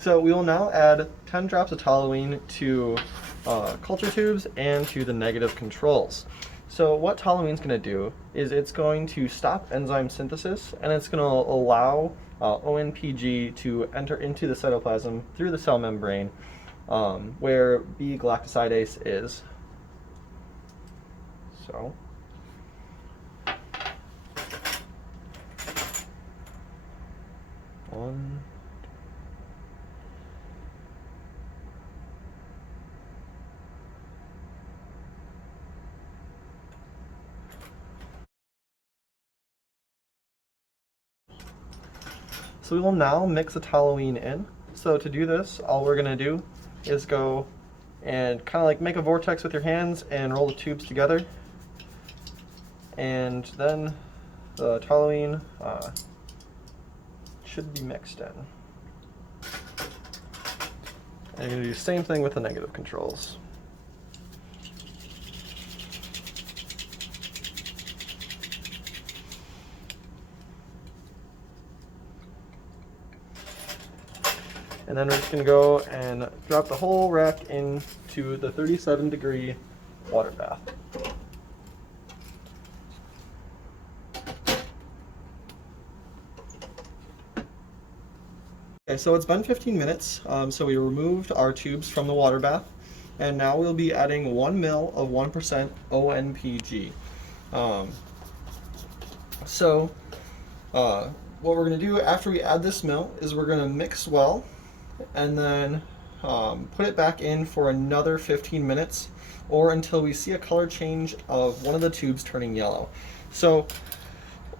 So we will now add 10 drops of toluene to culture tubes and to the negative controls. So what toluene is going to do is it's going to stop enzyme synthesis, and it's going to allow ONPG to enter into the cytoplasm through the cell membrane where B-galactosidase is. So one, so we will now mix the toluene in. So to do this, all we're going to do is go and kind of like make a vortex with your hands and roll the tubes together. And then the toluene should be mixed in. And you're going to do the same thing with the negative controls. And then we're just going to go and drop the whole rack into the 37-degree water bath. Okay, so it's been 15 minutes, so we removed our tubes from the water bath, and now we'll be adding 1 ml of 1% ONPG. What we're going to do after we add this mill is we're going to mix well, and then put it back in for another 15 minutes, or until we see a color change of one of the tubes turning yellow. So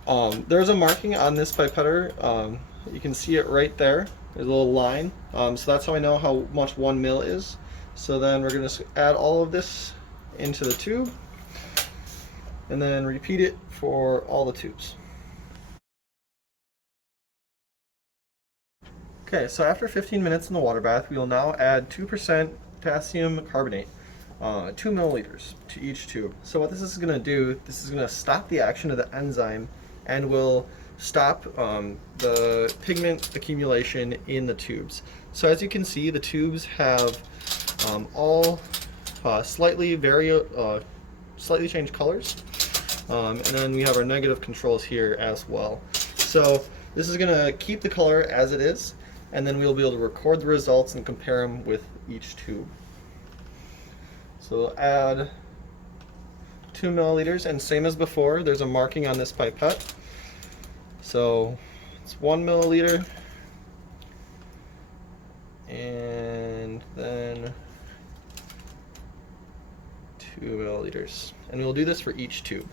there's a marking on this pipetter. You can see it right there. There's a little line. So that's how I know how much 1 ml is. So then we're going to add all of this into the tube, and then repeat it for all the tubes. Okay, so after 15 minutes in the water bath, we will now add 2% potassium carbonate, 2 milliliters to each tube. So what this is going to do, this is going to stop the action of the enzyme and will stop the pigment accumulation in the tubes. So as you can see, the tubes have all slightly changed colors, and then we have our negative controls here as well. So this is going to keep the color as it is, and then we'll be able to record the results and compare them with each tube. So we'll add 2 milliliters, and same as before, there's a marking on this pipette. So it's 1 milliliter, and then 2 milliliters. And we'll do this for each tube.